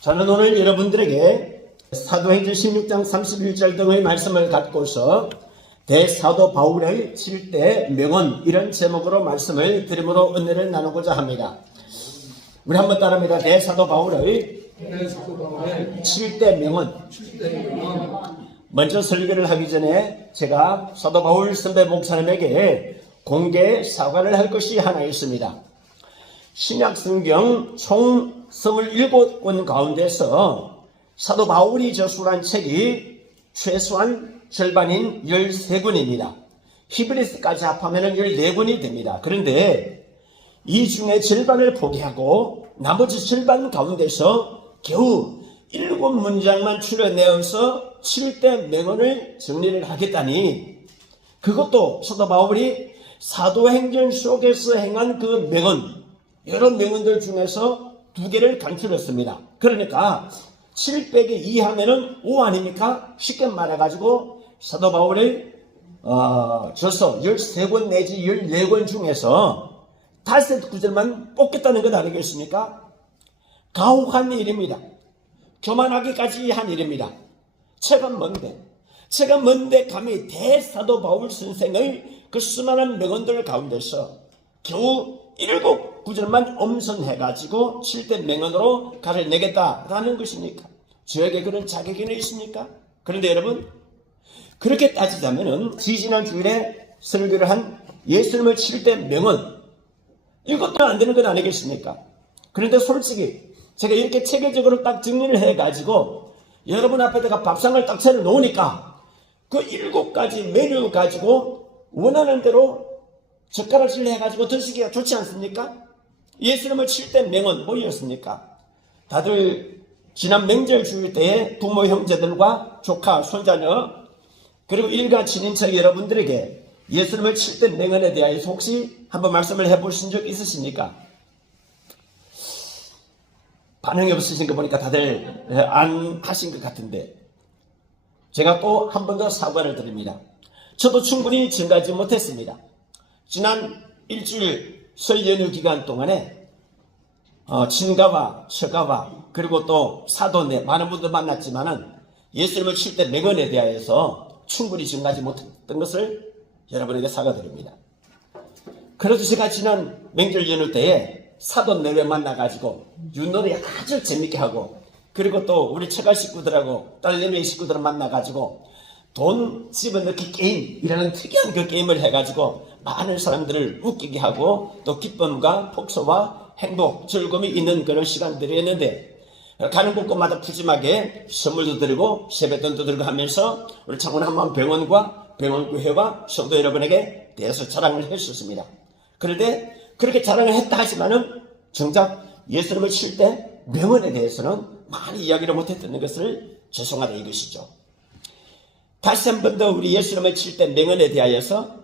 저는 오늘 여러분들에게 사도행전 16장 31절 등의 말씀을 갖고서 대사도 바울의 7대 명언 이런 제목으로 말씀을 드림으로 은혜를 나누고자 합니다. 우리 한번 따라합니다. 대사도 바울의 7대 명언. 먼저 설교를 하기 전에 제가 사도 바울 선배 목사님에게 공개 사과를 할 것이 하나 있습니다. 신약성경 총 27권 가운데서 사도 바울이 저술한 책이 최소한 절반인 13권입니다. 히브리서까지 합하면 14권이 됩니다. 그런데 이 중에 절반을 포기하고 나머지 절반 가운데서 겨우 7문장만 추려내어서 7대 명언을 정리를 하겠다니, 그것도 사도 바울이 사도행전 속에서 행한 그 명언, 여러 명언들 중에서 2개를 간추렸습니다. 그러니까 7 빼기 2 하면은 5 아닙니까? 쉽게 말해가지고 사도 바울의 저서 13권 내지 14권 중에서 5구절만 뽑겠다는 것 아니겠습니까? 가혹한 일입니다. 교만하기까지 한 일입니다. 제가 뭔데 감히 대사도 바울 선생의 그 수많은 명언들 가운데서 겨우 7구절만 엄선해가지고 7대 명언으로 가려내겠다라는 것입니까? 저에게 그런 자격이 있습니까? 그런데 여러분, 그렇게 따지자면은 지지난 주일에 설교를 한 예수님의 7대 명언, 이것도 안 되는 건 아니겠습니까? 그런데 솔직히 제가 이렇게 체계적으로 딱 정리를 해가지고 여러분 앞에다가 밥상을 딱 차려놓으니까 그 7가지 메뉴 가지고 원하는 대로 젓가락질 해가지고 드시기가 좋지 않습니까? 예수님의 7대 명언 뭐였습니까? 다들 지난 명절 주일 때에 부모 형제들과 조카 손자녀 그리고 일가 친인척 여러분들에게 예수님의 7대 명언에 대하여서 혹시 한번 말씀을 해보신 적 있으십니까? 반응이 없으신 거 보니까 다들 안 하신 것 같은데, 제가 또 한 번 더 사과를 드립니다. 저도 충분히 증가하지 못했습니다. 지난 일주일 설 연휴 기간 동안에 친가와 처가와 그리고 또 사도내 많은 분들 만났지만은 예수님의 7대 명언에 대하여서 충분히 증가하지 못했던 것을 여러분에게 사과드립니다. 그래서 제가 지난 명절 연휴 때에 사도내외 만나가지고 윷놀이 아주 재밌게 하고, 그리고 또 우리 처가 식구들하고 딸내미 식구들 만나가지고 돈 집어넣기 게임이라는 특이한 그 게임을 해가지고 많은 사람들을 웃기게 하고 또 기쁨과 폭소와 행복, 즐거움이 있는 그런 시간들이었는데, 가는 곳곳마다 푸짐하게 선물도 드리고 세뱃돈도 드리고 하면서 우리 창원 한방병원과 병원교회와 성도 여러분에게 대해서 자랑을 했었습니다. 그런데 그렇게 자랑을 했다 하지만은 정작 예수님의 7대 명언에 대해서는 많이 이야기를 못했던 것을 죄송하다 이것이죠. 다시 한 번 더 우리 예수님의 7대 명언에 대하여서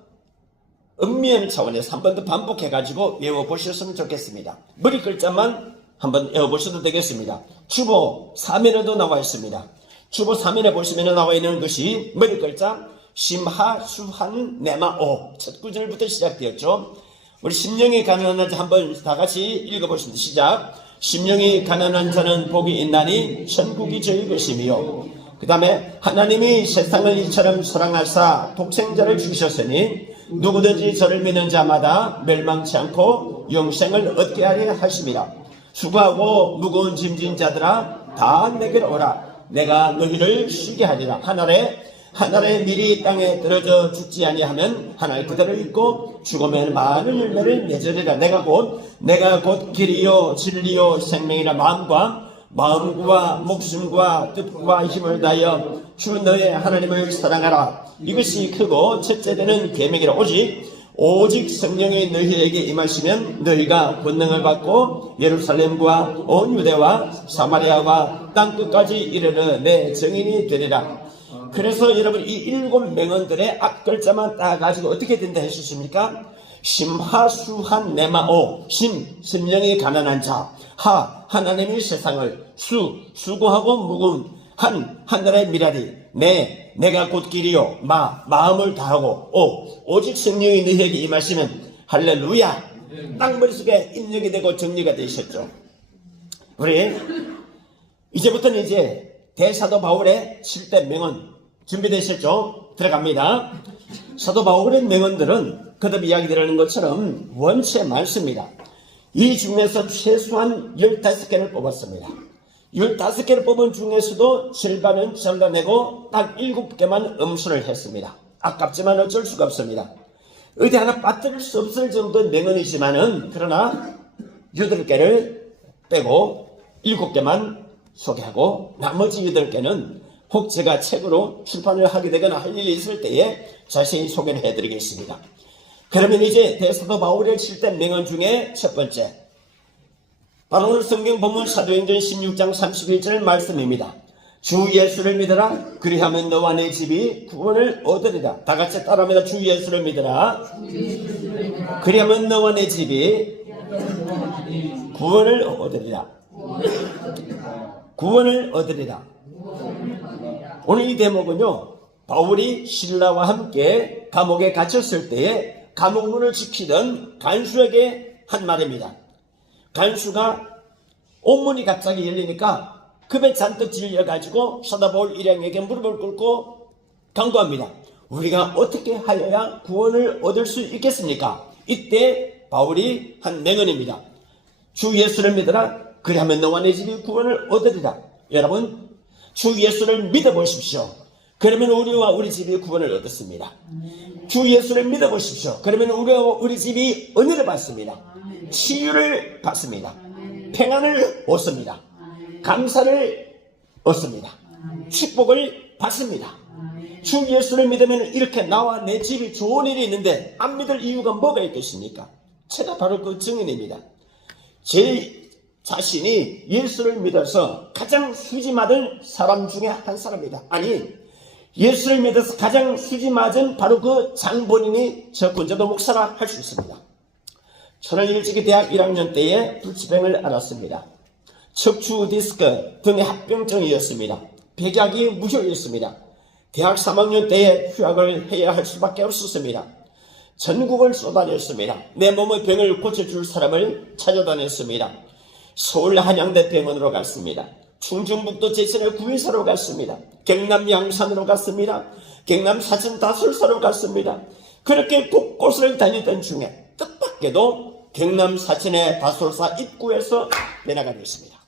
음미한 차원에서 한 번 더 반복해가지고 외워보셨으면 좋겠습니다. 머리 글자만 한번 외워보셔도 되겠습니다. 주보 3면에도 나와 있습니다. 주보 3면에 보시면 나와 있는 것이 머리 글자 심하수한 네마오 첫 구절부터 시작되었죠. 우리 심령이 가난한 자 한번 다 같이 읽어보십니다. 시작. 심령이 가난한 자는 복이 있나니 천국이 저희 것이며, 그 다음에 하나님이 세상을 이처럼 사랑하사 독생자를 주셨으니 누구든지 저를 믿는 자마다 멸망치 않고 영생을 얻게 하려 하심이라. 수고하고 무거운 짐진 자들아 다 내게로 오라. 내가 너희를 쉬게 하리라. 하늘에 밀이 땅에 떨어져 죽지 아니하면 하늘 그대로 있고 죽으면 많은 열매를 맺으리라. 내가 곧 길이요 진리요 생명이라. 마음과 목숨과 뜻과 힘을 다하여 주 너의 하나님을 사랑하라. 이것이 크고 첫째 되는 계명이라. 오직 성령이 너희에게 임하시면 너희가 권능을 받고 예루살렘과 온 유대와 사마리아와 땅끝까지 이르러 내 증인이 되리라. 그래서 여러분 이 7명언들의 앞글자만 따가지고 어떻게 된다 했었습니까? 심하수한 네마오, 심령이 가난한 자, 하나님이 세상을, 수고하고 무거운 하늘의 미라리, 내가 곧 길이요, 마음을 다하고, 오직 성령이 너희에게 임하시면 할렐루야. 땅 머릿속에 입력이 되고 정리가 되셨죠. 우리 이제부터는 이제 대사도 바울의 7대 명언 준비되셨죠? 들어갑니다. 사도 바울의 명언들은 거듭 이야기되는 것처럼 원체 많습니다. 이 중에서 최소한 15개를 뽑았습니다. 15개를 뽑은 중에서도 절반은 잘라내고 딱 7개만 음수를 했습니다. 아깝지만 어쩔 수가 없습니다. 어디 하나 빠뜨릴 수 없을 정도의 명언이지만은 그러나 8개를 빼고 7개만 소개하고 나머지 8개는 혹 제가 책으로 출판을 하게 되거나 할 일이 있을 때에 자세히 소개를 해드리겠습니다. 그러면 이제 대사도 바울의 7대 명언 중에 첫 번째, 바로 오늘 성경 본문 사도행전 16장 31절 말씀입니다. 주 예수를 믿어라. 그리하면 너와 내 집이 구원을 얻으리라. 다 같이 따라합니다. 주 예수를 믿어라. 그리하면 너와 내 집이 구원을 얻으리라. 구원을 얻으리라. 오늘 이 대목은요, 바울이 신라와 함께 감옥에 갇혔을 때에 감옥문을 지키던 간수에게 한 말입니다. 간수가 옥문이 갑자기 열리니까 급에 잔뜩 질려가지고 사도 바울 일행에게 무릎을 꿇고 간구합니다. 우리가 어떻게 하여야 구원을 얻을 수 있겠습니까? 이때 바울이 한 명언입니다. 주 예수를 믿어라. 그리하면 너와 내 집이 구원을 얻으리라. 여러분, 주 예수를 믿어보십시오. 그러면 우리와 우리 집이 구원을 얻었습니다. 주 예수를 믿어보십시오. 그러면 우리와 우리 집이 은혜를 받습니다. 치유를 받습니다. 평안을 얻습니다. 감사를 얻습니다. 축복을 받습니다. 주 예수를 믿으면 이렇게 나와 내 집이 좋은 일이 있는데 안 믿을 이유가 뭐가 있겠습니까? 제가 바로 그 증인입니다. 제 자신이 예수를 믿어서 가장 수지 맞은 사람 중에 한 사람입니다. 아니, 예수를 믿어서 가장 수지 맞은 바로 그 장본인이 저 권재도 목사라 할 수 있습니다. 저는 일찍이 대학 1학년 때에 불치병을 앓았습니다. 척추 디스크 등의 합병증이었습니다. 백약이 무효였습니다. 대학 3학년 때에 휴학을 해야 할 수밖에 없었습니다. 전국을 쏟아냈습니다. 내 몸의 병을 고쳐줄 사람을 찾아다녔습니다. 서울 한양대 병원으로 갔습니다. 충청북도 제천의 구의사로 갔습니다. 경남 양산으로 갔습니다. 경남 사천 다솔사로 갔습니다. 그렇게 곳곳을 다니던 중에 뜻밖에도 경남 사천의 다솔사 입구에서 내나가 됐습니다.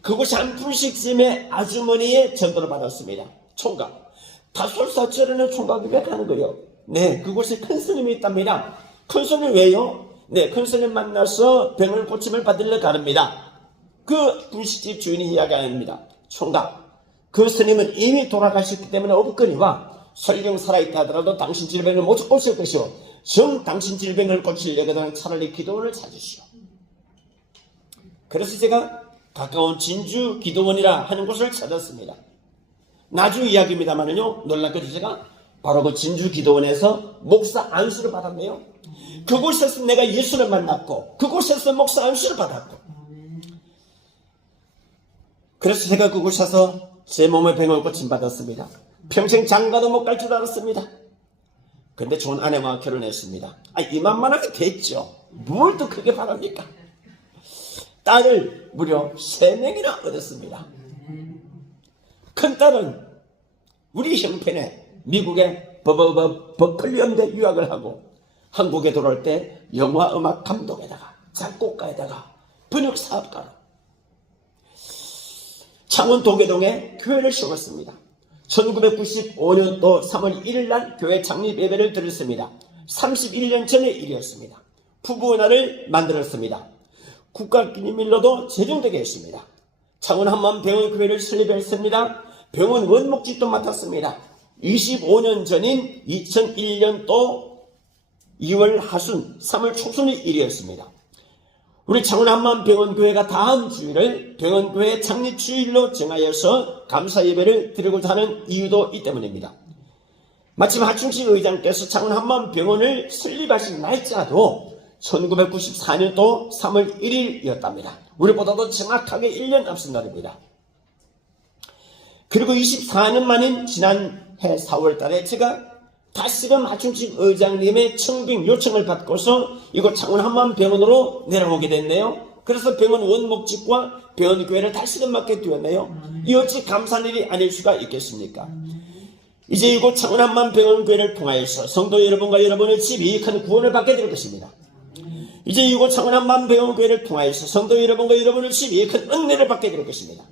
그곳이 한 분식집의 아주머니의 전도를 받았습니다. 총각. 다솔사 절에는 총각이 왜 가는 거예요? 네, 그곳에 큰 스님이 있답니다. 큰 스님 왜요? 네, 큰 스님 만나서 병을 고침을 받으러 가랍니다. 그 분식집 주인이 이야기합니다. 총각, 그 스님은 이미 돌아가셨기 때문에 없거니와 설령 살아있다 하더라도 당신 질병을 못 고칠 것이오. 정 당신 질병을 고치려거든 차라리 기도원을 찾으시오. 그래서 제가 가까운 진주 기도원이라 하는 곳을 찾았습니다. 나중 이야기입니다만은요, 놀랍게도 제가 바로 그 진주 기도원에서 목사 안수를 받았네요. 그곳에서 내가 예수를 만났고 그곳에서 목사 안수를 받았고, 그래서 제가 그곳에서 제 몸의 병을 고침받았습니다. 평생 장가도 못 갈 줄 알았습니다. 근데 좋은 아내와 결혼했습니다. 이만만하게 됐죠. 뭘 또 크게 바랍니까? 딸을 무려 3명이나 얻었습니다. 큰딸은 우리 형편에 미국의 버클리언대 유학을 하고 한국에 돌아올 때 영화 음악 감독에다가 작곡가에다가 번역사업가로 창원 도계동에 교회를 세웠습니다. 1995년도 3월 1일 날 교회 창립 예배를 드렸습니다. 31년 전의 일이었습니다. 부부원화를 만들었습니다. 국가기념일로도 제정되게 했습니다. 창원 한만병원 교회를 설립했습니다. 병원 원목직도 맡았습니다. 25년 전인 2001년도 2월 하순 3월 초순의 일이었습니다. 우리 창원 한만병원 교회가 다음 주일을 병원교회 창립 주일로 정하여서 감사 예배를 드리고자 하는 이유도 이 때문입니다. 마침 하충식 의장께서 창원 한만병원을 설립하신 날짜도 1994년도 3월 1일이었답니다. 우리보다도 정확하게 1년 앞선 날입니다. 그리고 24년 만인 지난해 4월 달에 제가 다시금 하충식 의장님의 청빙 요청을 받고서 이곳 창원 한만병원으로 내려오게 됐네요. 그래서 병원 원목직과 병원 교회를 다시금 맡게 되었네요. 이 어찌 감사한 일이 아닐 수가 있겠습니까? 이제 이곳 창원한만 병원 교회를 통하여서 성도 여러분과 여러분의 집이 큰 구원을 받게 될 것입니다. 이제 이곳 창원한만 병원 교회를 통하여서 성도 여러분과 여러분의 집이 큰 은혜를 받게 될 것입니다.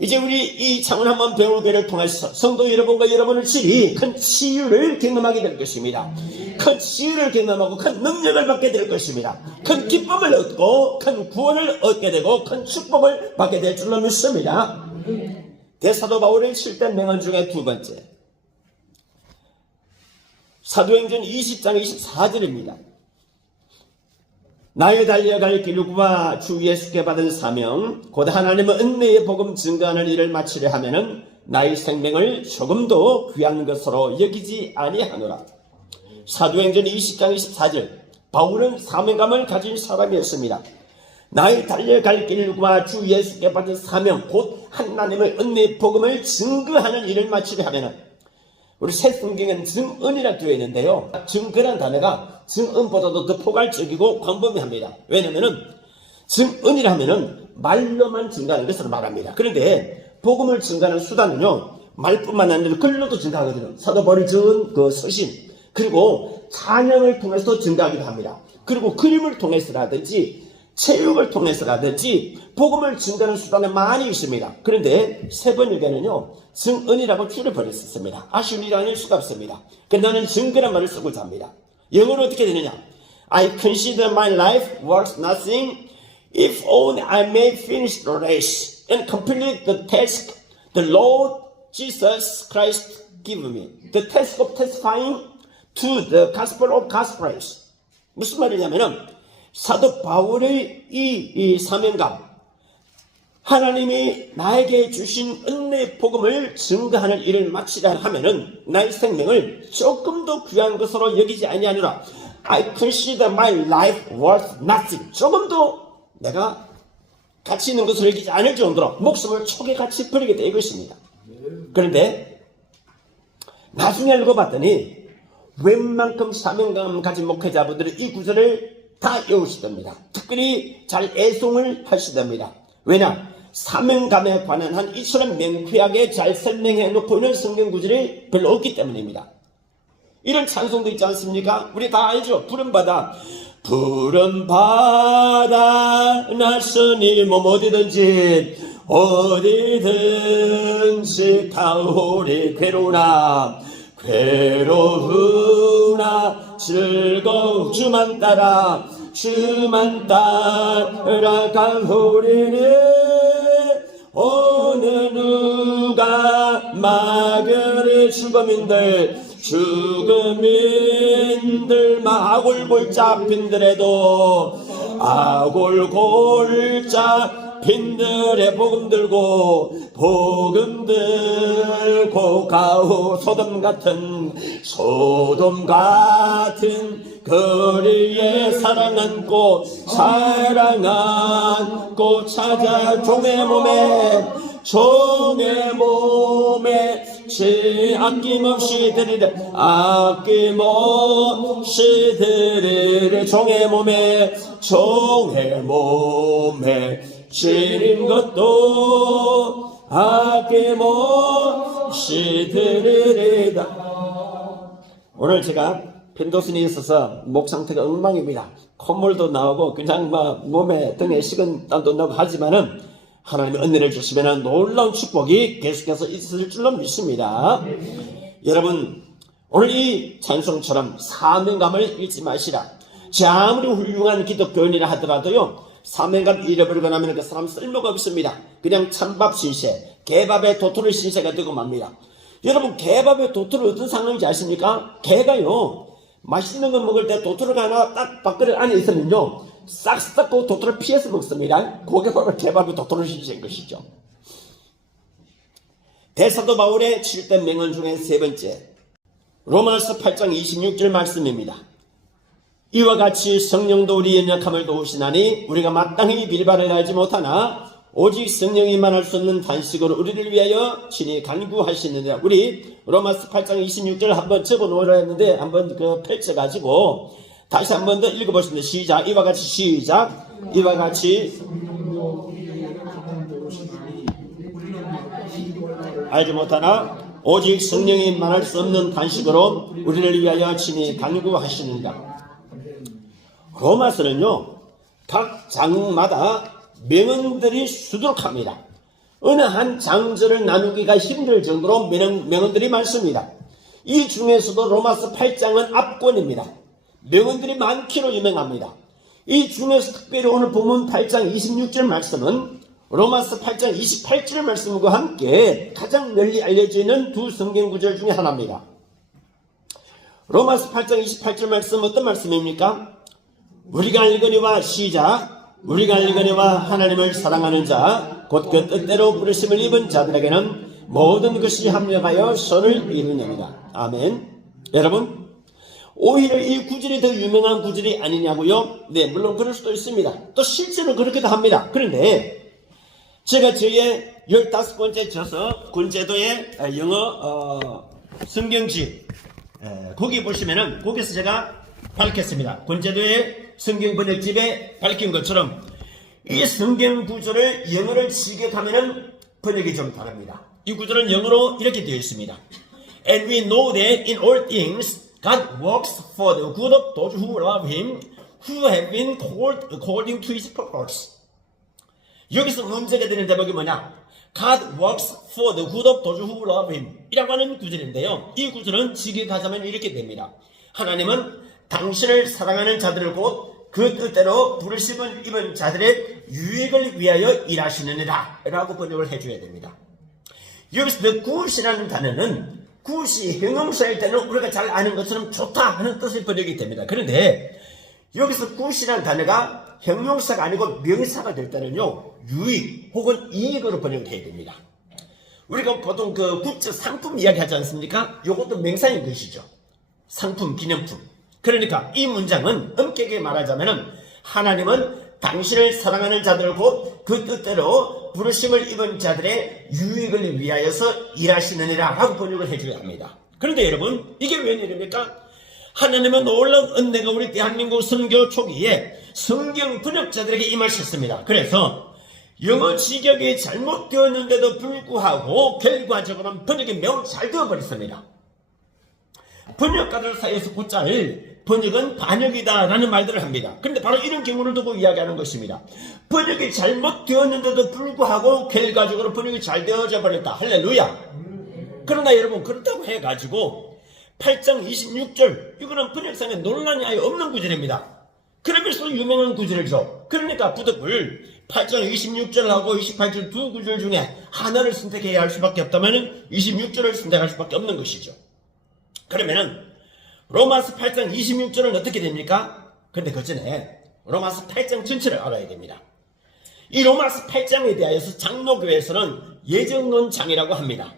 이제 우리 이 창원한만 병원 교회를 통해서 성도 여러분과 여러분의 집이 큰 치유를 경험하게 될 것입니다. 큰 치유를 경험하고 큰 능력을 받게 될 것입니다. 큰 기쁨을 얻고 큰 구원을 얻게 되고 큰 축복을 받게 될 줄로 믿습니다. 대사도 바울의 7대 명언 중에 두 번째, 사도행전 20장 24절입니다. 나의 달려갈 길과 주 예수께 받은 사명 곧 하나님의 은혜의 복음 증거하는 일을 마치려 하면은 나의 생명을 조금도 귀한 것으로 여기지 아니하노라. 사도행전 20장 24절, 바울은 사명감을 가진 사람이었습니다. 나의 달려갈 길과 주 예수께 받은 사명 곧 하나님의 은혜의 복음을 증거하는 일을 마치려 하면은, 우리 새 성경은 증언이라 되어 있는데요. 증거란 단어가 증언보다도 더 포괄적이고 광범위합니다. 왜냐하면 증언이라 하면은 말로만 증거하는 것을 말합니다. 그런데 복음을 증거하는 수단은요, 말뿐만 아니라 글로도 증거하거든요. 사도 바울이 적은 그 서신, 그리고 찬양을 통해서도 증거하기도 합니다. 그리고 그림을 통해서라든지 체육을 통해서라든지 복음을 증거하는 수단은 많이 있습니다. 그런데 세 번역에는요, 증언이라고 줄여버렸습니다. 아쉬운 일이 아닐 수가 없습니다. 그래서 나는 증거란 말을 쓰고자 합니다. 영어로 어떻게 되느냐? I consider my life worth nothing if only I may finish the race and complete the task the Lord Jesus Christ gave me. The task of testifying to the gospel of God's grace. 무슨 말이냐면은 사도 바울의 이 사명감, 하나님이 나에게 주신 은혜의 복음을 증거하는 일을 마치라 하면은 나의 생명을 조금 더 귀한 것으로 여기지 아니하노라. I consider my life worth nothing. 조금도 내가 가치 있는 것을 여기지 않을 정도로 목숨을 촉에 같이 버리게 될 것입니다. 그런데 나중에 읽어봤더니 웬만큼 사명감 가진 목회자분들은 이 구절을 다 외우시답니다. 특별히 잘 애송을 하시답니다. 왜냐? 사명감에 관한 한 이처럼 명쾌하게 잘 설명해 놓고 있는 성경 구절이 별로 없기 때문입니다. 이런 찬송도 있지 않습니까? 우리 다 알죠? 푸른 바다, 푸른 바다 낯선이 몸 어디든지 타오리 괴로우나 즐거운 주만 따라가오리니 어느 누가 마귀의 죽음인들 마골골짝 빈들에도 아골골짝 빈들에 복음 들고 가오 소돔 같은 거리에 사랑안고 찾아 종의 몸에 아낌없이 드리래 종의 몸에 시린 것도 아낌없이 드리리다. 오늘 제가 편도선이 있어서 목 상태가 엉망입니다. 콧물도 나오고 그냥 몸에 등에 식은 땀도 나고 하지만은 하나님의 은혜를 주시면 놀라운 축복이 계속해서 있을 줄로 믿습니다. 여러분, 오늘 이 찬송처럼 사명감을 잃지 마시라. 아무리 훌륭한 기독교인이라 하더라도요, 사명감 잃어버리고 나면 그 사람 쓸모가 없습니다. 그냥 찬밥 신세, 개밥에 도토리 신세가 되고 맙니다. 여러분, 개밥에 도토리 어떤 상황인지 아십니까? 개가요, 맛있는 거 먹을 때 도토리가 하나 딱 밥그릇 안에 있으면요, 싹 썩고 도토리를 피해서 먹습니다. 그게 바로 개밥에 도토리 신세인 것이죠. 대사도 바울의 7대 명언 중에 세 번째, 로마서 8장 26절 말씀입니다. 이와 같이 성령도 우리 연약함을 도우시나니 우리가 마땅히 빌바를 알지 못하나 오직 성령이 만할 수 없는 단식으로 우리를 위하여 친히 간구하시느니라. 우리 로마서 8장 26절 한번 적어놓으라 했는데 한번 펼쳐가지고 다시 한번 더 읽어보겠습니다. 시작. 이와 같이 시작. 이와 같이 알지 못하나 오직 성령이 말할 수 없는 단식으로 우리를 위하여 친히 간구하시는가. 로마서는요, 각 장마다 명언들이 수두룩합니다. 어느 한 장절을 나누기가 힘들 정도로 명언들이 많습니다. 이 중에서도 로마서 8장은 압권입니다. 명언들이 많기로 유명합니다. 이 중에서 특별히 오늘 본문 8장 26절 말씀은 로마서 8장 28절 말씀과 함께 가장 널리 알려져 있는 두 성경 구절 중에 하나입니다. 로마서 8장 28절 말씀 어떤 말씀입니까? 우리가 알거니와 시작, 우리가 알거니와 하나님을 사랑하는 자, 곧 그 뜻대로 부르심을 입은 자들에게는 모든 것이 합력하여 선을 이루느니라. 아멘. 여러분, 오히려 이 구절이 더 유명한 구절이 아니냐고요? 네, 물론 그럴 수도 있습니다. 또 실제로 그렇기도 합니다. 그런데 제가 저의 15번째 저서 군제도의 영어 성경집 거기 보시면은 거기서 제가 밝혔습니다. 군제도의 성경 번역집에 밝힌 것처럼 이 성경 구절을 영어를 직역하면은 번역이 좀 다릅니다. 이 구절은 영어로 이렇게 되어 있습니다. And we know that in all things God works for the good of those who love Him, who have been called according to His purpose. 여기서 문제가 되는 대목이 뭐냐? God works for the good of those who love Him 이라고 하는 구절인데요. 이 구절은 직역하자면 이렇게 됩니다. 하나님은 당신을 사랑하는 자들을 곧 그 뜻대로 부르심을 입은 자들의 유익을 위하여 일하시느니라 라고 번역을 해줘야 됩니다. 여기서 the good이라는 단어는 굿이 형용사일 때는 우리가 잘 아는 것처럼 좋다 하는 뜻의 번역이 됩니다. 그런데 여기서 굿이라는 단어가 형용사가 아니고 명사가 될 때는요, 유익 혹은 이익으로 번역을 해야 됩니다. 우리가 보통 그 굿즈 상품 이야기 하지 않습니까? 이것도 명사인 것이죠. 상품, 기념품. 그러니까 이 문장은 엄격하게 말하자면은 하나님은 당신을 사랑하는 자들 곧 그 뜻대로 부르심을 입은 자들의 유익을 위하여서 일하시느니라 라고 번역을 해줘야 합니다. 그런데 여러분, 이게 웬일입니까? 하나님은 놀라운 은혜가 우리 대한민국 선교 초기에 성경 번역자들에게 임하셨습니다. 그래서 영어 직역이 잘못되었는데도 불구하고 결과적으로는 번역이 매우 잘 되어버렸습니다. 번역가들 사이에서 곧잘 번역은 반역이다 라는 말들을 합니다. 그런데 바로 이런 경우를 두고 이야기하는 것입니다. 번역이 잘못되었는데도 불구하고 결과적으로 번역이 잘 되어져 버렸다. 할렐루야. 그러나 여러분, 그렇다고 해가지고 8장 26절 이거는 번역상에 논란이 아예 없는 구절입니다. 그러면서 유명한 구절이죠. 그러니까 부득을 8장 26절하고 28절 두 구절 중에 하나를 선택해야 할 수밖에 없다면 26절을 선택할 수밖에 없는 것이죠. 그러면은 로마서 8장 26절은 어떻게 됩니까? 그런데 그 전에 로마서 8장 전체를 알아야 됩니다. 이 로마서 8장에 대하여서 장로교회에서는 예정론장이라고 합니다.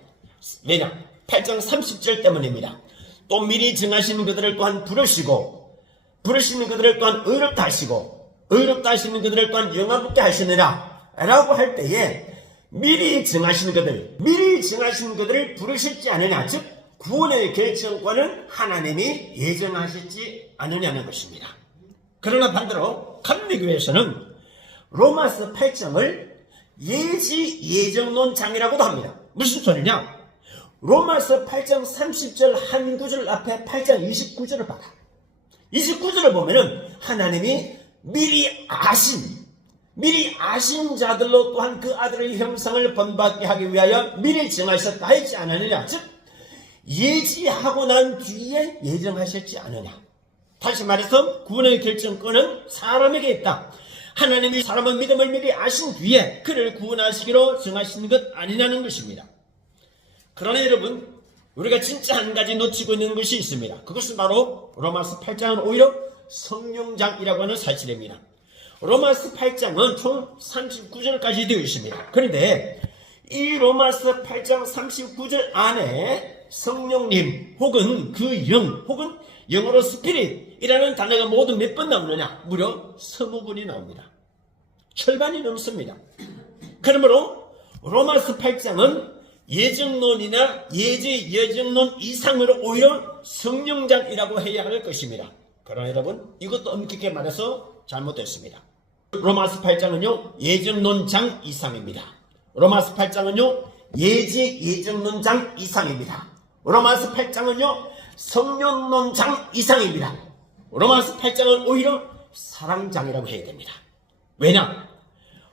왜냐? 8장 30절 때문입니다. 또 미리 정하시는 그들을 또한 부르시고 부르시는 그들을 또한 의롭다 하시고 의롭다 하시는 그들을 또한 영화롭게 하시느라 라고 할 때에 미리 정하시는 그들을 부르셨지 않으냐, 즉 구원의 결정권은 하나님이 예정하셨지 않느냐는 것입니다. 그러나 반대로 감리교회에서는 로마서 8장을 예정론장이라고도 합니다. 무슨 소리냐? 로마서 8장 30절 한 구절 앞에 8장 29절을 봐라. 29절을 보면은 하나님이 미리 아신 자들로 또한 그 아들의 형상을 본받게 하기 위하여 미리 정하셨다 했지 않느냐. 즉 예지하고 난 뒤에 예정하셨지 않느냐. 다시 말해서 구원의 결정권은 사람에게 있다. 하나님이 사람의 믿음을 미리 아신 뒤에 그를 구원하시기로 정하시는 것 아니냐는 것입니다. 그러나 여러분, 우리가 진짜 한 가지 놓치고 있는 것이 있습니다. 그것은 바로 로마서 8장은 오히려 성령장이라고 하는 사실입니다. 로마서 8장은 총 39절까지 되어 있습니다. 그런데 이 로마서 8장 39절 안에 성령님 혹은 그 영 혹은 영어로 스피릿이라는 단어가 모두 몇 번 나오느냐? 무려 20번이 나옵니다. 절반이 넘습니다. 그러므로 로마서 8장은 예정론이나 예정론 이상으로 오히려 성령장이라고 해야 할 것입니다. 그러나 여러분, 이것도 엄격하게 말해서 잘못됐습니다. 로마서 8장은요 예정론장 이상입니다. 로마서 8장은요 예정론장 이상입니다. 로마서 8장은요 성령론장 이상입니다. 로마서 8장은 오히려 사랑장이라고 해야 됩니다. 왜냐?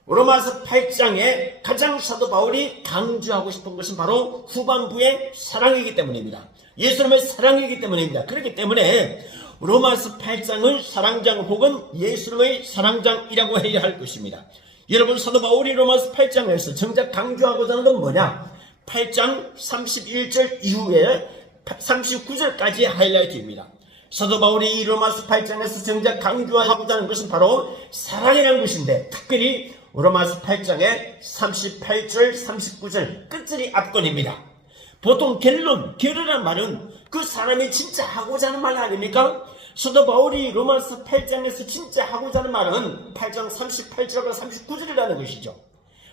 로마서 8장에 가장 사도 바울이 강조하고 싶은 것은 바로 후반부의 사랑이기 때문입니다. 예수님의 사랑이기 때문입니다. 그렇기 때문에 로마서 8장은 사랑장 혹은 예수님의 사랑장이라고 해야 할 것입니다. 여러분, 사도 바울이 로마서 8장에서 정작 강조하고자 하는 건 뭐냐? 8장 31절 이후에 39절까지 하이라이트입니다. 사도 바울이 이 로마서 8장에서 정작 강조하고자 하는 것은 바로 사랑이라는 것인데, 특별히 로마서 8장의 38절, 39절 끝절이 압권입니다. 보통 결이란 말은 그 사람이 진짜 하고자 하는 말 아닙니까? 사도 바울이 로마서 8장에서 진짜 하고자 하는 말은 8장 38절과 39절이라는 것이죠.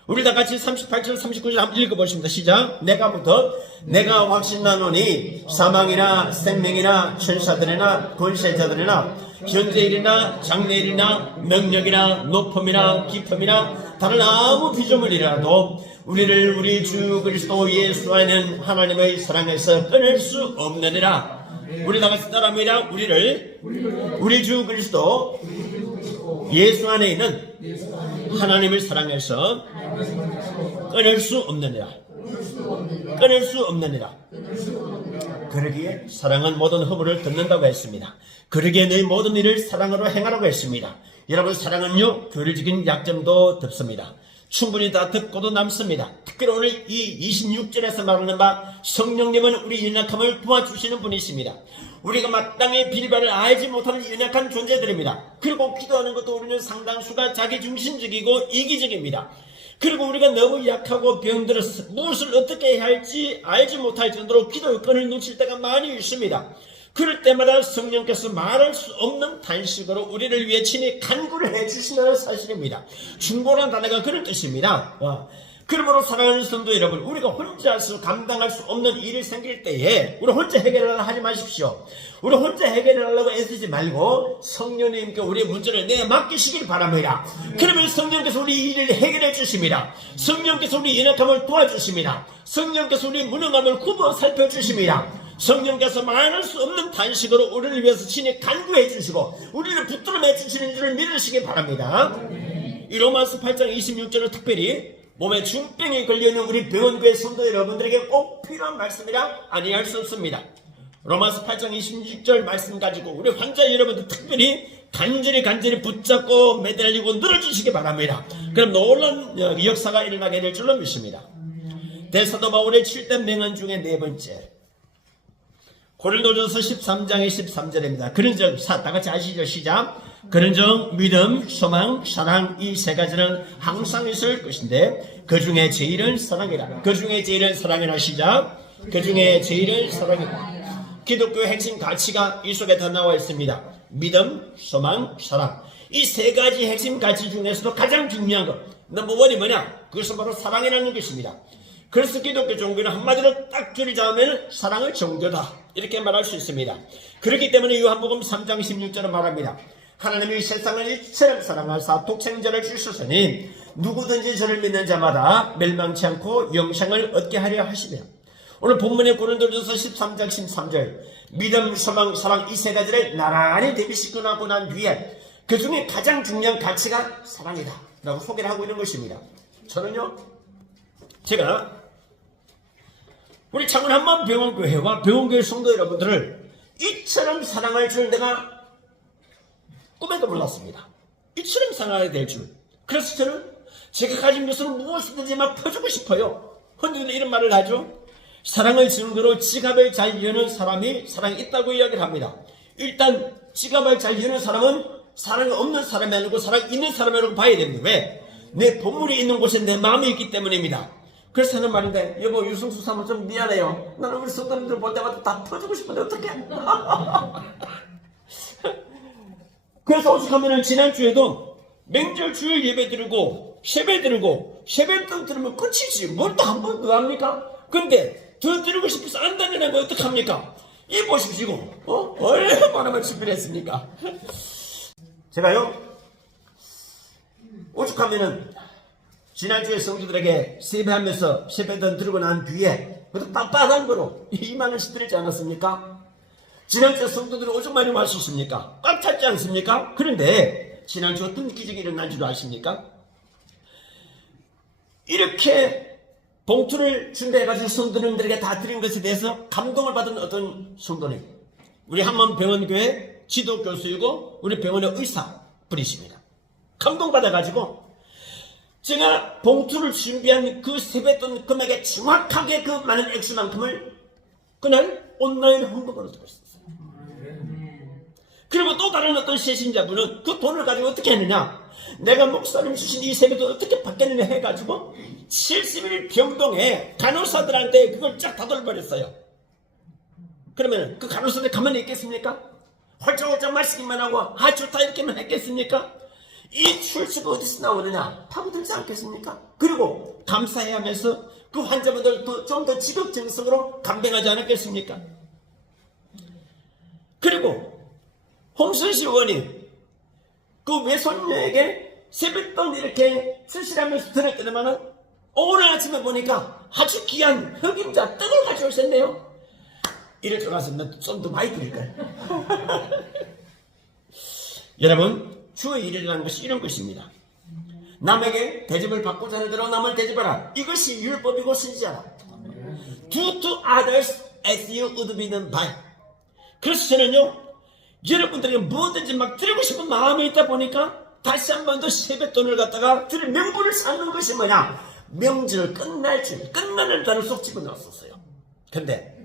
우리 다 같이 38절, 39절 한번 읽어보십니다. 시작. 내가 확신하노니 사망이나 생명이나 천사들이나 권세자들이나 현재일이나 장래일이나 능력이나 높음이나 깊음이나 다른 아무 피조물이라도 우리를 우리 주 그리스도 예수 안에는 하나님의 사랑에서 끊을 수 없느니라. 우리 다 같이 따라합니다. 우리 주 그리스도 예수 안에 있는 하나님의 사랑에서 끊을 수 없느니라. 끊을 수 없느니라. 그러기에 사랑은 모든 허물을 듣는다고 했습니다. 그러기에 너희 모든 일을 사랑으로 행하라고 했습니다. 여러분, 사랑은요 교리적인 약점도 덮습니다. 충분히 다 듣고도 남습니다. 특별히 오늘 이 26절에서 말하는 바 성령님은 우리 연약함을 도와주시는 분이십니다. 우리가 마땅히 빌바를 알지 못하는 연약한 존재들입니다. 그리고 기도하는 것도 우리는 상당수가 자기중심적이고 이기적입니다. 그리고 우리가 너무 약하고 병들어서 무엇을 어떻게 해야 할지 알지 못할 정도로 기도의 끈을 놓칠 때가 많이 있습니다. 그럴 때마다 성령께서 말할 수 없는 단식으로 우리를 위해 친히 간구를 해주신다는 사실입니다. 중보라는 단어가 그런 뜻입니다. 그러므로 사랑하는 성도 여러분, 우리가 혼자서 감당할 수 없는 일이 생길 때에 우리 혼자 해결하려고 하지 마십시오. 우리 혼자 해결하려고 애쓰지 말고 성령님께 우리의 문제를 내어 맡기시길 바랍니다. 그러면 성령께서 우리 일을 해결해 주십니다. 성령께서 우리 연약함을 도와주십니다. 성령께서 우리 무능함을 굽어 살펴주십니다. 성령께서 말할 수 없는 단식으로 우리를 위해서 친히 간구해 주시고 우리를 붙들어내 주시는 줄을 믿으시기 바랍니다. 이 로마서 8장 26절은 특별히 몸에 중병이 걸려있는 우리 병원교회 성도 여러분들에게 꼭 필요한 말씀이라 아니할 수 없습니다. 로마서 8장 26절 말씀 가지고 우리 환자 여러분들 특별히 간절히 붙잡고 매달리고 늘어주시기 바랍니다. 그럼 놀라운 역사가 일어나게 될 줄로 믿습니다. 대사도 바울의 7대 명언 중에 네 번째, 고린도전서 13장의 13절입니다. 그런즉 다같이 아시죠? 시작. 그런즉 믿음, 소망, 사랑 이 세 가지는 항상 있을 것인데 그 중에 제일은 사랑이라. 그 중에 제일은 사랑이라. 시작. 그 중에 제일은 사랑이라. 기독교의 핵심 가치가 이 속에 다 나와 있습니다. 믿음, 소망, 사랑. 이 세 가지 핵심 가치 중에서도 가장 중요한 것, 넘버원이 뭐냐? 그것은 바로 사랑이라는 것입니다. 그래서 기독교 종교는 한마디로 딱 줄이자면 사랑의 종교다, 이렇게 말할 수 있습니다. 그렇기 때문에 요한복음 3장 16절은 말합니다. 하나님이 세상을 이처럼 사랑하사 독생자를 주셨으니 누구든지 저를 믿는 자마다 멸망치 않고 영생을 얻게 하려 하시며, 오늘 본문의 고린도전서 13장 13절 믿음, 소망, 사랑 이 세 가지를 나란히 대비시켜 나고 난 뒤에 그 중에 가장 중요한 가치가 사랑이다 라고 소개를 하고 있는 것입니다. 저는요, 제가 우리 창원 한번 병원교회와 병원교회 성도 여러분들을 이처럼 사랑할 줄 내가 꿈에도 몰랐습니다. 이처럼 사랑하게 될 줄. 그래서 저는 제가 가진 것을 무엇이든지 막 퍼주고 싶어요. 흔히들 이런 말을 하죠. 사랑을 증거로 지갑을 잘 여는 사람이 사랑이 있다고 이야기를 합니다. 일단 지갑을 잘 여는 사람은 사랑이 없는 사람이 아니고 사랑이 있는 사람이라고 봐야 됩니다. 왜? 내 보물이 있는 곳에 내 마음이 있기 때문입니다. 그래서 하는 말인데, 여보, 유승수 사모 좀 미안해요. 나는 우리 성도님들 볼 때마다 다 퍼주고 싶은데 어떡해? 그래서 오죽하면은 지난주에도 명절 주일 예배 드리고 세배 드리고 세배 또 드리면 끝이지 뭘 또 한 번 더 합니까? 근데 더 드리고 싶어서 안 다니는 거 어떡합니까? 이 보십시오. 얼마나 준비를 했습니까? 제가요 오죽하면은 지난주에 성도들에게 세배하면서 세배돈 들고 난 뒤에 그것도 빡빡한 거로 2만 원씩 드리지 않았습니까? 지난주에 성도들이 오죽 많이 마셨습니까? 꽉 찼지 않습니까? 그런데 지난주 어떤 기적이 일어난 줄 아십니까? 이렇게 봉투를 준비해가지고 성도님들에게 다 드린 것에 대해서 감동을 받은 어떤 성도님, 우리 한문병원교회 지도교수이고 우리 병원의 의사분이십니다. 감동받아가지고 제가 봉투를 준비한 그 세뱃돈 금액에 정확하게 그 많은 액수만큼을 그날 온라인 홍보를 듣고 있었어요. 그리고 또 다른 어떤 세신자분은 그 돈을 가지고 어떻게 했느냐, 내가 목사님 주신 이 세뱃돈 어떻게 받겠느냐 해가지고 70일 병동에 간호사들한테 그걸 쫙 다 돌려버렸어요. 그러면 그 간호사들 가만히 있겠습니까? 활짝활짝 마시기만 하고 아 좋다 이렇게만 했겠습니까? 이 출처가 어디서 나오느냐 파고들지 않겠습니까? 그리고 감사해 하면서 그 환자분들 좀 더 지극정성으로 간병하지 않았겠습니까? 그리고 홍순실 의원이 그 외손녀에게 세뱃돈 이렇게 출시하면서 들을 때마다 오늘 아침에 보니까 아주 귀한 흑임자 떡을 가져오셨네요. 이럴 줄 알았으면 좀 더 많이 드릴까요? 여러분, 주의 일이라는 것이 이런 것입니다. 남에게 대접을 받고자 하는 대로 남을 대접하라. 이것이 율법이고 선지자라. Do to others as you would be done by. 그래서 저는요, 여러분들에게 뭐든지 막 드리고 싶은 마음이 있다 보니까 다시 한 번 더 세뱃돈을 갖다가 드릴 명분을 삼는 것이 뭐냐? 명절 끝날 줄, 끝나는 단을 쏙 집어넣었었어요. 근데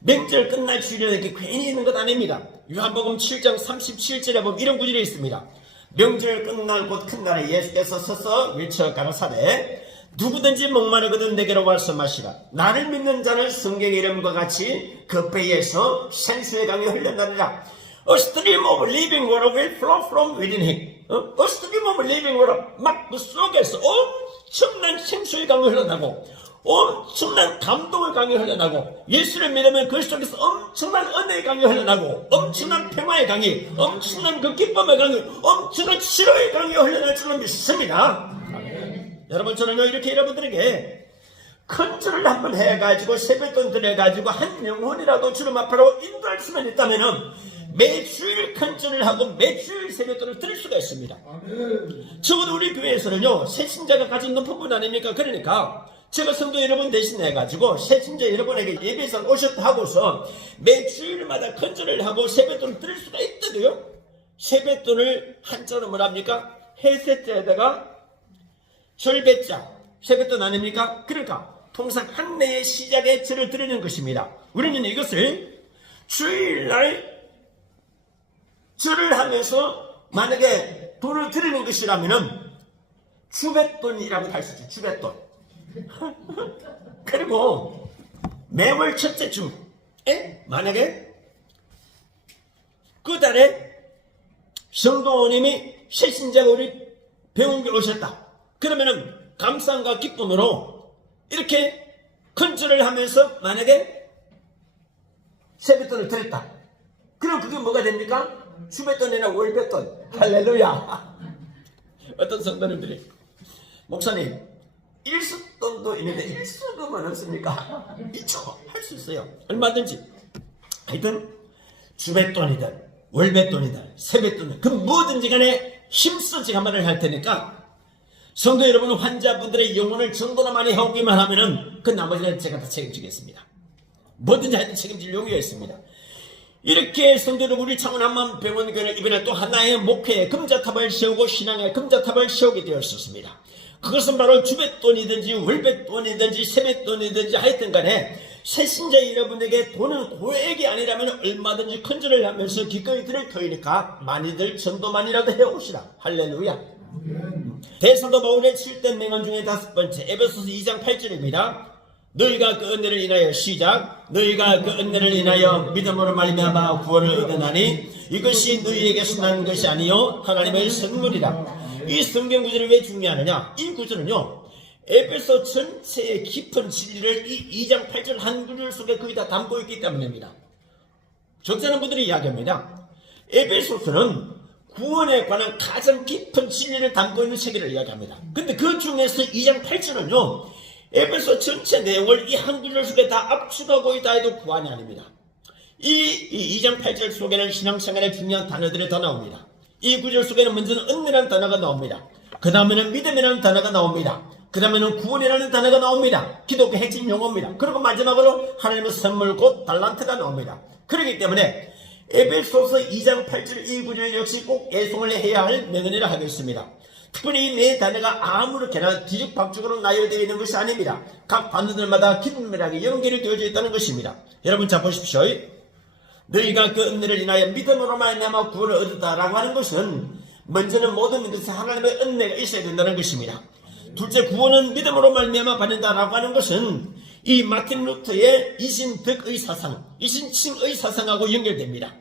명절 끝날 줄이라는 게 괜히 있는 것 아닙니다. 요한복음 7장 37절에 보면 이런 구절이 있습니다. 명절 끝날 곧 큰 날에 예수께서 서서 외쳐 가라사대 누구든지 목마르거든 내게로 와서 마시라. 나를 믿는 자는 성경의 이름과 같이 그 배에서 생수의 강이 흘러나리라. A stream of living water will flow from within him. A stream of living water, 막 그 속에서 엄청난 생수의 강이 흘러나고 엄청난 감동의 강이 흘러나고 예수를 믿으면 그 속에서 엄청난 은혜의 강이 흘러나고 엄청난 평화의 강이, 엄청난 그 기쁨의 강이, 엄청난 치료의 강이 흘러날 줄로 믿습니다. 여러분, 저는요 이렇게 여러분들에게 큰절을 한번 해가지고 세뱃돈 들여가지고 한 영혼이라도 주님 앞으로 인도할 수만 있다면은 매주일 큰절을 하고 매주일 세뱃돈을 드릴 수가 있습니다. 적어도 우리 교회에서는요 새신자가 가진 높은 분 아닙니까? 그러니까 제가 성도 여러분 대신해가지고 새신자 여러분에게 예배상 오셨다 하고서 매주일마다 큰절을 하고 세뱃돈을 드릴 수가 있거든요. 세뱃돈을 한자로 뭐랍니까? 해세자에다가 절배자, 세뱃돈 아닙니까? 그러니까 통상 한 해의 시작에 절을 드리는 것입니다. 우리는 이것을 주일날 절을 하면서 만약에 돈을 드리는 것이라면은 주뱃돈이라고 할 수 있죠. 주뱃돈. 그리고 매월 첫째 주에 만약에 그 달에 성도님이 새신자가 우리 병원에 오셨다. 그러면은 감사함과 기쁨으로 이렇게 큰절을 하면서 만약에 세뱃돈을 드렸다. 그럼 그게 뭐가 됩니까? 주뱃돈이나 월뱃돈. 할렐루야. 어떤 성도님들이 목사님 일수돈도 있는데 일수금은 없습니까? 있죠. 할 수 있어요. 얼마든지. 하여튼 주뱃돈이든 월뱃돈이든 세뱃돈이든 그 뭐든지 간에 힘써 제가 말을 할 테니까 성도 여러분 환자분들의 영혼을 전도나 많이 해오기만 하면은 그 나머지는 제가 다 책임지겠습니다. 뭐든지 하여튼 책임질 용의가 있습니다. 이렇게 성도 여러분 우리 창원 한만병원교회는 이번에 또 하나의 목회에 금자탑을 세우고 신앙의 금자탑을 세우게 되었습니다. 그것은 바로 주뱃돈이든지 월뱃돈이든지 세뱃돈이든지 하여튼 간에 새신자 여러분에게 돈은 고액이 아니라면 얼마든지 큰절을 하면서 기꺼이 드릴 터이니까 많이들 전도만이라도 해오시라. 할렐루야. 대사도 바울의 7대 명언 중에 5번째 에베소서 2장 8절입니다. 너희가 그 은혜를 인하여 시작 너희가 그 은혜를 인하여 믿음으로 말미암아 구원을 얻으나니 이것이 너희에게서 난 것이 아니요 하나님의 선물이라. 이 성경 구절이 왜 중요하느냐? 이 구절은요 에베소 전체의 깊은 진리를 이 2장 8절 한 구절 속에 거의 다 담고 있기 때문입니다. 적잖은 분들이 이야기합니다. 에베소서는 구원에 관한 가장 깊은 진리를 담고 있는 세계를 이야기합니다. 근데 그 중에서 2장 8절은요, 에베소 전체 내용을 이 한 구절 속에 다 압축하고 있다 해도 구원이 아닙니다. 이 2장 8절 속에는 신앙생활의 중요한 단어들이 더 나옵니다. 이 구절 속에는 먼저는 은혜라는 단어가 나옵니다. 그 다음에는 믿음이라는 단어가 나옵니다. 그 다음에는 구원이라는 단어가 나옵니다. 기독교 핵심 용어입니다. 그리고 마지막으로 하나님의 선물 곧 달란트가 나옵니다. 그렇기 때문에 에베소서 2장 8절 이 구절 역시 꼭 애송을 해야 할 명언이라 하겠습니다. 특별히 이 네 단어가 아무렇게나 뒤죽박죽으로 나열되어 있는 것이 아닙니다. 각 단어들마다 긴밀하게 연결이 되어져 있다는 것입니다. 여러분 자 보십시오. 너희가 그 은혜를 인하여 믿음으로 말미암아 구원을 얻었다라고 하는 것은 먼저는 모든 것에 하나님의 은혜가 있어야 된다는 것입니다. 둘째, 구원은 믿음으로 말미암아 받는다라고 하는 것은 이 마틴 루터의 이신덕의 사상, 이신칭의 사상하고 연결됩니다.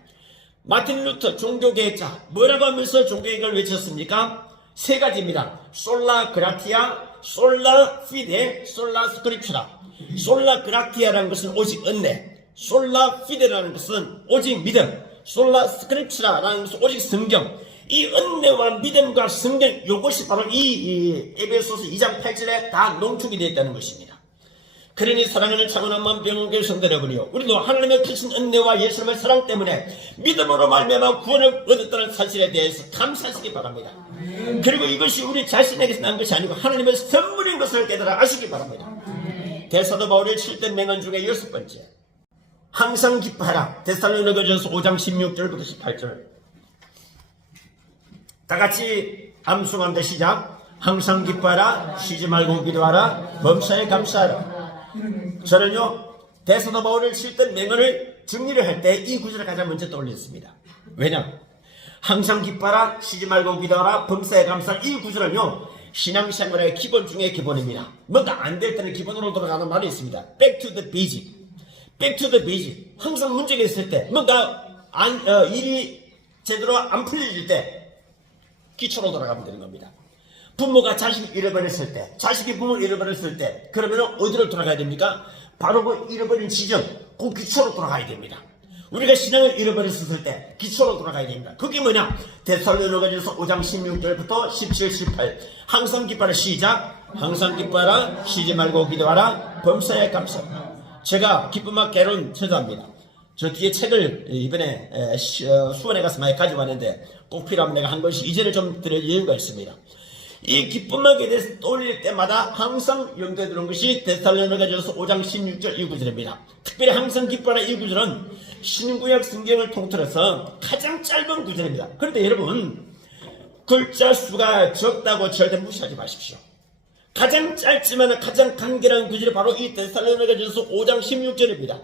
마틴 루터 종교개혁자 뭐라고 하면서 종교개혁을 외쳤습니까? 세 가지입니다. 솔라 그라티아, 솔라 피데, 솔라 스크립처라. 솔라 그라티아라는 것은 오직 은혜, 솔라 피데라는 것은 오직 믿음, 솔라 스크립처라는 것은 오직 성경. 이 은혜와 믿음과 성경, 이것이 바로 이 에베소서 2장 8절에 다 농축이 되어 있다는 것입니다. 그러니 사랑하는 차분한 마음 병원교회 성도 여러분이요, 우리도 하나님의 크신 은혜와 예수님의 사랑 때문에 믿음으로 말미암아 구원을 얻었다는 사실에 대해서 감사하시기 바랍니다. 그리고 이것이 우리 자신에게서 난 것이 아니고 하나님의 선물인 것을 깨달아 아시기 바랍니다. 대사도 바울의 7대 명언 중에 6번째, 항상 기뻐하라. 데살로니가전서 5장 16절부터 18절. 다 같이 암송합니다. 시작. 항상 기뻐하라. 쉬지 말고 기도하라. 범사에 감사하라. 저는요, 대사도 바울을 7대 명언을 정리를 할 때 이 구절을 가장 먼저 떠올렸습니다. 왜냐? 항상 기뻐하라. 쉬지 말고 기도하라. 범사에 감사하라. 이 구절은요, 신앙생활의 기본 중에 기본입니다. 뭔가 안 될 때는 기본으로 돌아가는 말이 있습니다. Back to the basic. Back to the basic. 항상 문제가 있을 때, 뭔가 일이 제대로 안 풀려질 때 기초로 돌아가면 되는 겁니다. 부모가 자식을 잃어버렸을 때, 자식이 부모를 잃어버렸을 때, 그러면 어디로 돌아가야 됩니까? 바로 그 잃어버린 지점, 그 기초로 돌아가야 됩니다. 우리가 신앙을 잃어버렸을 때 기초로 돌아가야 됩니다. 그게 뭐냐? 데살로니가전서 5장 16절부터 17, 18. 항상 기뻐하라. 시작. 항상 기뻐하라. 쉬지 말고 기도하라. 범사에 감사하라. 제가 기쁨과 개론 저자입니다. 저 뒤에 책을 이번에 수원에 가서 많이 가져왔는데 꼭 필요하면 내가 한 것이 이제는 좀 드릴 이유가 있습니다. 이 기쁨하게 대해서 떠올릴 때마다 항상 염두에 두는 것이 데살로니가전서 5장 16절 이 구절입니다. 특별히 항상 기뻐하라 이 구절은 신구약 성경을 통틀어서 가장 짧은 구절입니다. 그런데 여러분, 글자 수가 적다고 절대 무시하지 마십시오. 가장 짧지만 가장 간결한 구절이 바로 이 데살로니가전서 5장 16절입니다.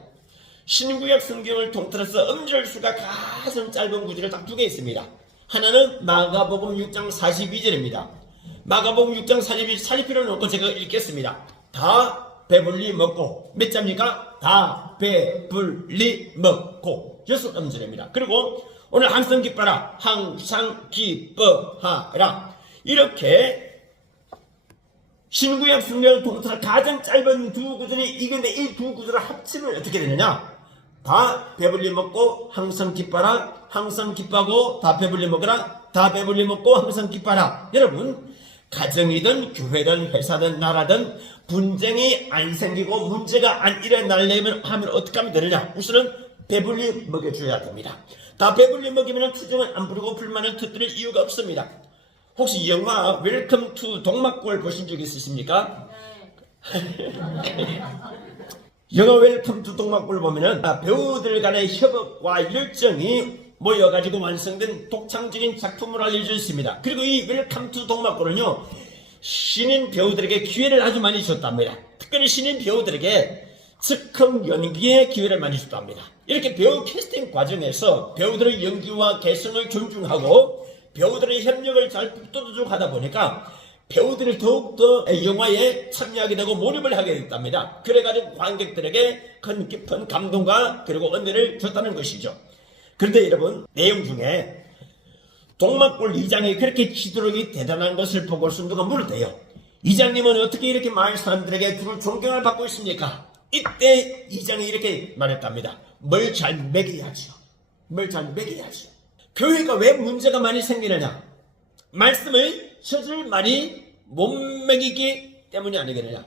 신구약 성경을 통틀어서 음절 수가 가장 짧은 구절이 딱 두 개 있습니다. 하나는 마가복음 6장 42절입니다. 마가복음 6장 42절 살릴 필요는 없고 제가 읽겠습니다. 다 배불리 먹고, 몇 자입니까? 다 배불리 먹고. 6음절입니다. 그리고 오늘 항상 기뻐하라. 항상 기뻐하라. 이렇게 신구약 성경을 통틀어 가장 짧은 두 구절이 이건데 이 두 구절을 합치면 어떻게 되느냐? 다 배불리 먹고 항상 기뻐하라. 항상 기뻐하고 다 배불리 먹으라. 다 배불리 먹고 항상 기뻐하라. 여러분, 가정이든 교회든 회사든 나라든 분쟁이 안 생기고 문제가 안 일어나려면 하면 어떻게 하면 되느냐? 우선은 배불리 먹여줘야 됩니다. 다 배불리 먹이면 투정은 안 부르고 불만을 터뜨릴 이유가 없습니다. 혹시 영화 웰컴 투 동막골 보신 적 있으십니까? 영화 웰컴 투 동막골 보면은 배우들 간의 협업과 열정이 모여가지고 완성된 독창적인 작품으로 알려져 있습니다. 그리고 이 웰컴 투 동막골은요, 신인 배우들에게 기회를 아주 많이 줬답니다. 특별히 신인 배우들에게 즉흥 연기의 기회를 많이 줬답니다. 이렇게 배우 캐스팅 과정에서 배우들의 연기와 개성을 존중하고 배우들의 협력을 잘 북돋아주고 하다 보니까 배우들이 더욱더 영화에 참여하게 되고 몰입을 하게 됐답니다. 그래가지고 관객들에게 큰 깊은 감동과 그리고 은혜를 줬다는 것이죠. 그런데 여러분, 내용 중에 동막골 이장이 그렇게 지도력이 대단한 것을 보고서 누가 물었대요. 이장님은 어떻게 이렇게 많은 사람들에게 두루 존경을 받고 있습니까? 이때 이장이 이렇게 말했답니다. 뭘 잘 먹여야죠. 뭘 잘 먹여야죠. 교회가 왜 문제가 많이 생기느냐? 말씀을 젖을 많이 못 먹이기 때문이 아니겠느냐?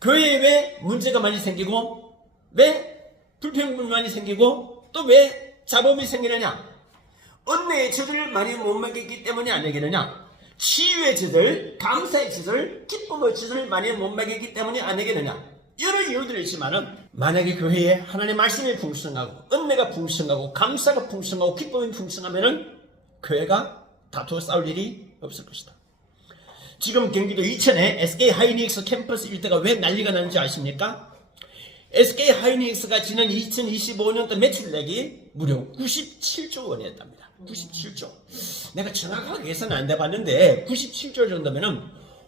교회에 왜 문제가 많이 생기고, 왜 불평불만이 생기고, 또 왜 잡음이 생기느냐? 은혜의 젖을 많이 못 먹이기 때문이 아니겠느냐? 치유의 젖을, 감사의 젖을, 기쁨의 젖을 많이 못 먹이기 때문이 아니겠느냐? 여러 이유들이 있지만은, 만약에 교회에 하나님의 말씀이 풍성하고, 은혜가 풍성하고, 감사가 풍성하고, 기쁨이 풍성하면은, 교회가 다투어 싸울 일이 없을 것이다. 지금 경기도 이천에 SK 하이닉스 캠퍼스 일대가 왜 난리가 나는지 아십니까? SK 하이닉스가 지난 2025년도 매출액이 무려 97조 원이었답니다. 97조. 내가 정확하게 계산은 안 해봤는데 97조 정도면은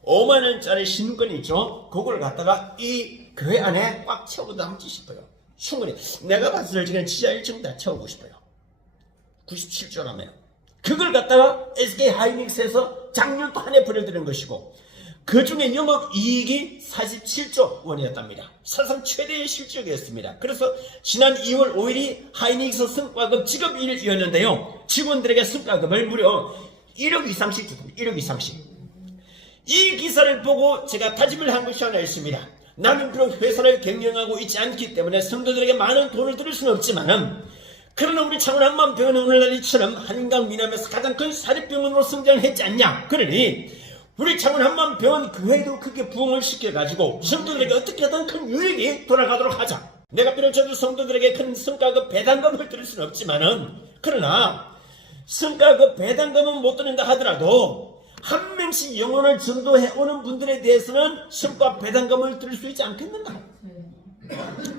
5만 원짜리 신권이 있죠. 그걸 갖다가 이 교회 안에 꽉 채우고도 함지 싶어요. 충분히. 내가 봤을 때 지금 지하 1층 다 채우고 싶어요. 97조라면. 그걸 갖다가 SK 하이닉스에서 작년 또 한 해 벌어들인 것이고, 그 중에 영업이익이 47조 원이었답니다. 사상 최대의 실적이었습니다. 그래서 지난 2월 5일이 하이닉스 성과급 지급일이었는데요. 직원들에게 성과급을 무려 1억 이상씩 줍니다. 1억 이상씩. 이 기사를 보고 제가 다짐을 한 것이 하나 있습니다. 나는 비록 회사를 경영하고 있지 않기 때문에 성도들에게 많은 돈을 들일 수는 없지만은, 그러나 우리 창원 한만병원은 오늘날 이처럼 한강 미남에서 가장 큰 사립병원으로 성장했지 않냐. 그러니 우리 창원 한만병원 교회도 크게 부흥을 시켜가지고 성도들에게 어떻게든 큰 유익이 돌아가도록 하자. 내가 비록 저도 성도들에게 큰 성과급 배당금을 드릴 수는 없지만은, 그러나 성과급 배당금은 못 드린다 하더라도 한 명씩 영혼을 전도해 오는 분들에 대해서는 성과 배당금을 드릴 수 있지 않겠는가.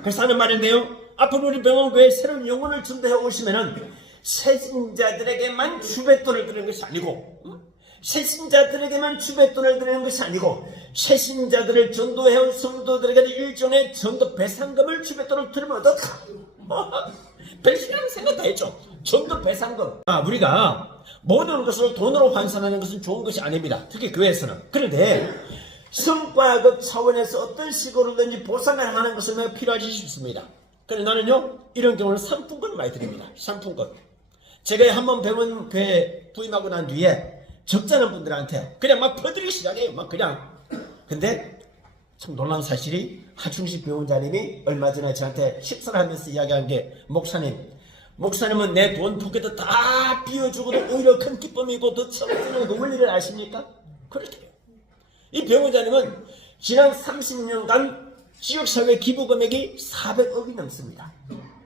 그래서 하는 말인데요. 앞으로 우리 병원교회에 새로운 영혼을 전도해 오시면은 새신자들에게만 주뱃돈을 드리는 것이 아니고, 새신자들에게만 주뱃돈을 드리는 것이 아니고, 새신자들을 전도해온 성도들에게 일종의 전도 배상금을 주뱃돈을 드리면 어떨까? 별시간 생각 다 했죠. 전도 배상금. 우리가 모든 것을 돈으로 환산하는 것은 좋은 것이 아닙니다. 특히 교회에서는. 그런데 성과급 차원에서 어떤 식으로든지 보상을 하는 것은 필요하지 싶습니다. 그래서 나는요, 이런 경우는 상품권을 많이 드립니다. 상품권. 제가 한번 병원 교회 부임하고 난 뒤에 적잖은 분들한테 그냥 막 퍼드리기 시작해요. 막 그냥. 근데 참 놀라운 사실이 하충식 병원장님이 얼마 전에 저한테 식사를 하면서 이야기한 게, 목사님은 내 돈 포켓도 다 비워주고도 오히려 큰 기쁨이고 더 처음에는 그 원리를 아십니까? 그렇대요. 이 병원장님은 지난 30년간 지역사회 기부금액이 400억이 넘습니다.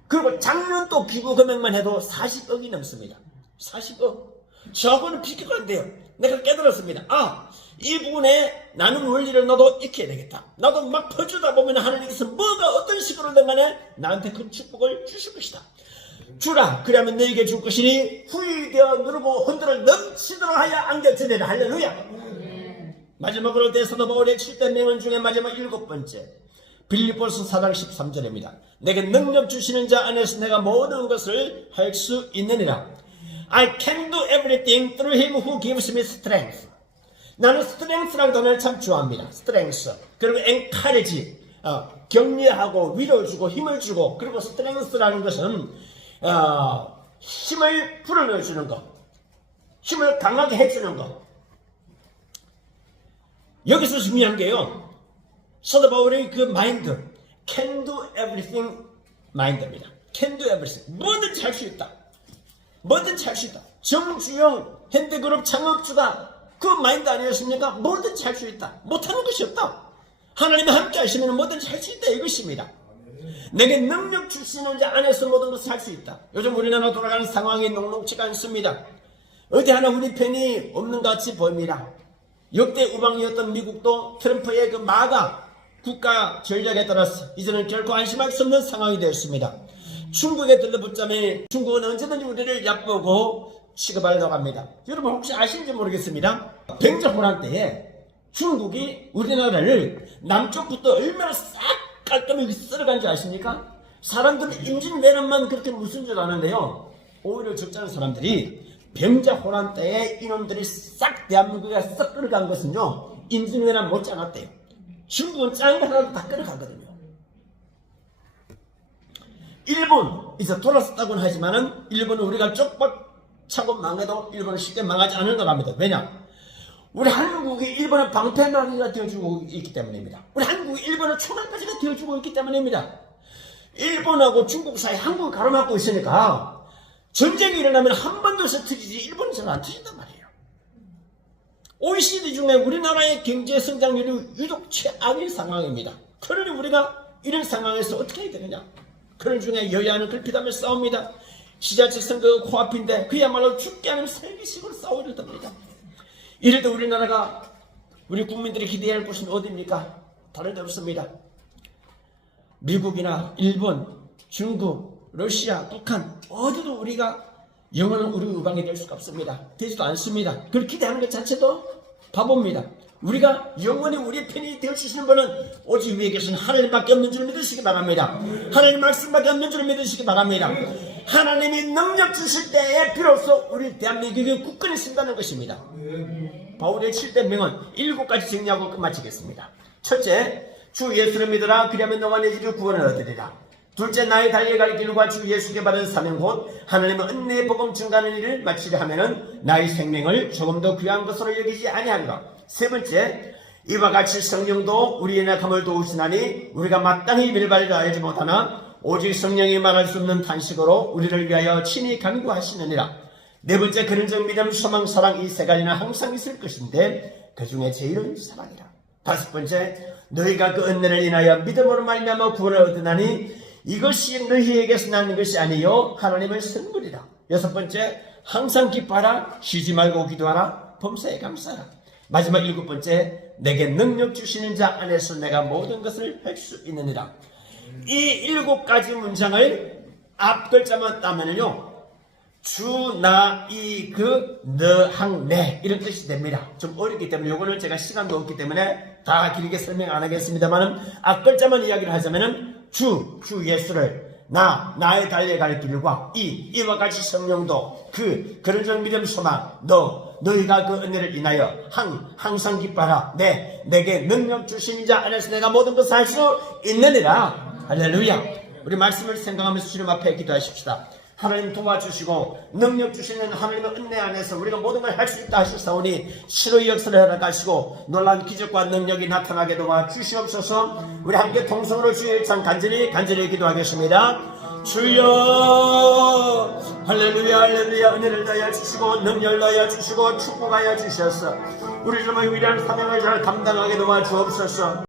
그리고 작년 또 기부금액만 해도 40억이 넘습니다. 40억. 저거는 비교가 안 돼요. 내가 깨달았습니다. 이 부분에 나는 원리를 나도 익혀야 되겠다. 나도 막 퍼주다 보면 하나님께서 뭐가 어떤 식으로든 간에 나한테 큰 축복을 주실 것이다. 주라. 그러면 너에게 줄 것이니 후이되어 누르고 흔들어 넘치도록 하여 안겨주리라. 할렐루야. 마지막으로 대사도 바울의 7대 명언 중에 마지막 7번째. 빌립보서 4장 13절입니다. 내게 능력 주시는 자 안에서 내가 모든 것을 할 수 있느니라. I can do everything through him who gives me strength. 나는 strength라는 단어를 참 좋아합니다. strength. 그리고 encourage. 격려하고 위로주고 힘을 주고, 그리고 strength라는 것은 힘을 불어넣어주는 것. 힘을 강하게 해주는 것. 여기서 중요한 게요. 사도 바울의 그 마인드, can do everything 마인드입니다. can do everything. 뭐든지 할 수 있다. 뭐든지 할 수 있다. 정주영 현대그룹 창업주가 그 마인드 아니었습니까? 뭐든지 할 수 있다. 못하는 것이 없다. 하나님이 함께 하시면 뭐든지 할 수 있다, 이것입니다. 내게 능력 주시는 자 안에서 모든 것을 할 수 있다. 요즘 우리나라 돌아가는 상황이 녹록지가 않습니다. 어디 하나 우리 편이 없는 것 같이 보입니다. 역대 우방이었던 미국도 트럼프의 그 마가 국가 전략에 따라서 이제는 결코 안심할 수 없는 상황이 되었습니다. 중국에 들러붙자면 중국은 언제든지 우리를 얕보고 취급하려고 합니다. 여러분 혹시 아시는지 모르겠습니다. 병자호란 때에 중국이 우리나라를 남쪽부터 얼마나 싹 깔끔하게 쓸어간지 아십니까? 사람들은 임진왜란만 그렇게 무슨 줄 아는데요. 오히려 적잖은 사람들이 병자호란 때에 이놈들이 싹 대한민국에 싹 끌어간 것은요, 임진왜란 못지 않았대요. 중국은 작은 거 하나도 다 끌어가거든요. 일본 이제 돌아섰다고는 하지만은 일본은 우리가 쪽박 차고 망해도 일본은 쉽게 망하지 않는 겁니다. 왜냐? 우리 한국이 일본의 방패막이가 되어주고 있기 때문입니다. 우리 한국이 일본의 총알까지가 되어주고 있기 때문입니다. 일본하고 중국 사이 한국을 가로막고 있으니까 전쟁이 일어나면 한 번 더 터지지 일본은 잘 안 터진단 말이에요. OECD 중에 우리나라의 경제 성장률이 유독 최악의 상황입니다. 그러니 우리가 이런 상황에서 어떻게 해야 되느냐? 그런 중에 여야는 글피다며 싸웁니다. 지자체 선거가 코앞인데 그야말로 죽게 하는 살기식으로 싸우려 듭니다. 이래도 우리나라가 우리 국민들이 기대해야 할 곳은 어디입니까? 다른 데 없습니다. 미국이나 일본, 중국, 러시아, 북한 어디도 우리가 영원한 우리 우방이 될 수가 없습니다. 되지도 않습니다. 그걸 기대하는 것 자체도 바보입니다. 우리가 영원히 우리의 편이 되어주시는 분은 오직 위에 계신 하나님밖에 없는 줄 믿으시기 바랍니다. 하나님 말씀밖에 없는 줄 믿으시기 바랍니다. 하나님이 능력 주실 때에 비로소 우리 대한민국이 굳건히 쓴다는 것입니다. 바울의 7대 명은 7가지 정리하고 끝마치겠습니다. 첫째, 주 예수를 믿으라. 그리하면 너와 내 집이 구원을 얻으리라. 둘째, 나의 달려갈 길과 주 예수께 받은 사명 곧 하나님의 은혜의 복음 증가하는 일을 마치려 하면은 나의 생명을 조금 더 귀한 것으로 여기지 아니하리라. 세 번째, 이와 같이 성령도 우리의 약함을 도우시나니 우리가 마땅히 빌바를 알지 못하나 오직 성령이 말할 수 없는 탄식으로 우리를 위하여 친히 간구하시느니라. 네 번째, 그런즉 믿음, 소망, 사랑 이 세 가지는 항상 있을 것인데 그 중에 제일은 사랑이라. 다섯 번째, 너희가 그 은혜를 인하여 믿음으로 말미암아 구원을 얻으나니 이것이 너희에게서 나는 것이 아니요 하나님의 선물이라. 여섯 번째, 항상 기뻐하라. 쉬지 말고 기도하라. 범사에 감사하라. 마지막 일곱 번째, 내게 능력 주시는 자 안에서 내가 모든 것을 할 수 있느니라. 이 7가지 문장을 앞글자만 따면요, 주, 나, 이, 그, 너, 항, 내 이런 뜻이 됩니다. 좀 어렵기 때문에 요거는 제가 시간도 없기 때문에 다 길게 설명 안 하겠습니다만 앞글자만 이야기를 하자면은 주 예수를, 나의 달려갈 길과 이와 같이 성령도 그런 믿음, 소망, 너희가 그 은혜를 인하여 항상 기뻐하라. 내게 능력 주신 자 안에서 내가 모든 것을 할 수 있느니라. 할렐루야. 우리 말씀을 생각하면서 주님 앞에 기도하십시다. 하나님 도와주시고 능력 주시는 하나님의 은혜 안에서 우리가 모든 걸 할 수 있다 하셨사오니 신의 역사를 허락하시고 놀라운 기적과 능력이 나타나게 도와주시옵소서. 우리 함께 통성으로 주의 일상 간절히 기도하겠습니다. 주여 할렐루야 할렐루야. 은혜를 더하여 주시고 능력을 더하여 주시고 축복하여 주셔서 우리 주님의 위대한 사명을 잘 감당하게 도와주옵소서.